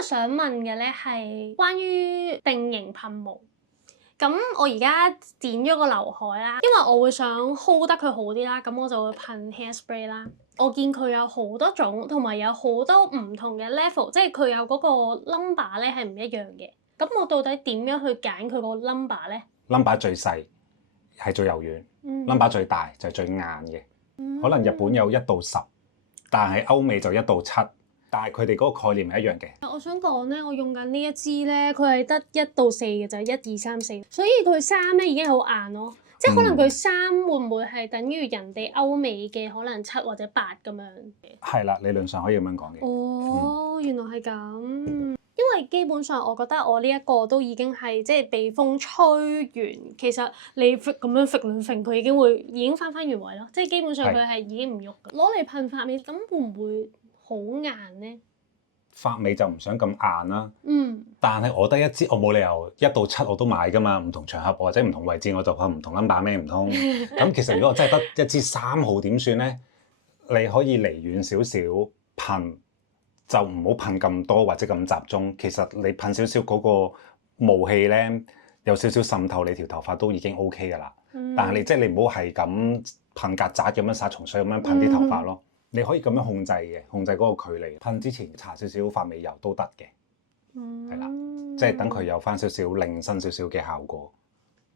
日想問嘅咧係關於定型噴霧。咁我而家剪咗個劉海啦，因為我會想 hold 得佢好啲啦，咁我就會噴 hairspray 啦。我見佢有好多種，同埋有好多唔同嘅 level，即係佢有嗰個 number 咧係唔一樣嘅。咁我到底點樣去揀佢個 number 咧 ？number 最細係最柔軟，number 最大就係最硬嘅。可能日本有1到10，但係歐美就1到7，但係佢哋嗰個概念係一樣嘅。我想講咧，我用緊呢一支咧，佢係得1到4嘅就係1、2、3、4，所以佢衫咧已經好硬咯。即係可能佢衫會唔會係等於人哋歐美嘅可能7或者8咁樣嘅？係啦，理論上可以咁樣講嘅。哦，原來係咁。因為基本上我覺得我呢一個都已經係即係被風吹完，其實你咁樣揈兩揈，佢已經翻原位咯。即係基本上佢係已經唔喐嘅。攞嚟噴髮尾，咁會唔會好硬咧？髮尾就唔想咁硬啦。但係我得一支，我冇理由1到7我都買㗎嘛。唔同場合或者唔同位置，我就噴唔同 number 咩唔通？咁其實如果我真係得一支3號點算咧？你可以離遠少少噴。就唔好噴咁多或者咁集中，其實你噴少少嗰個霧氣咧，有少少滲透你條頭髮都已經 OK 㗎啦。但係你唔好係咁噴曱甴咁樣殺蟲水咁樣噴啲頭髮咯。你可以咁樣控制嘅，控制嗰個距離。噴之前搽少少髮尾油都得嘅，係啦，即係等佢有翻少少令新少少嘅效果。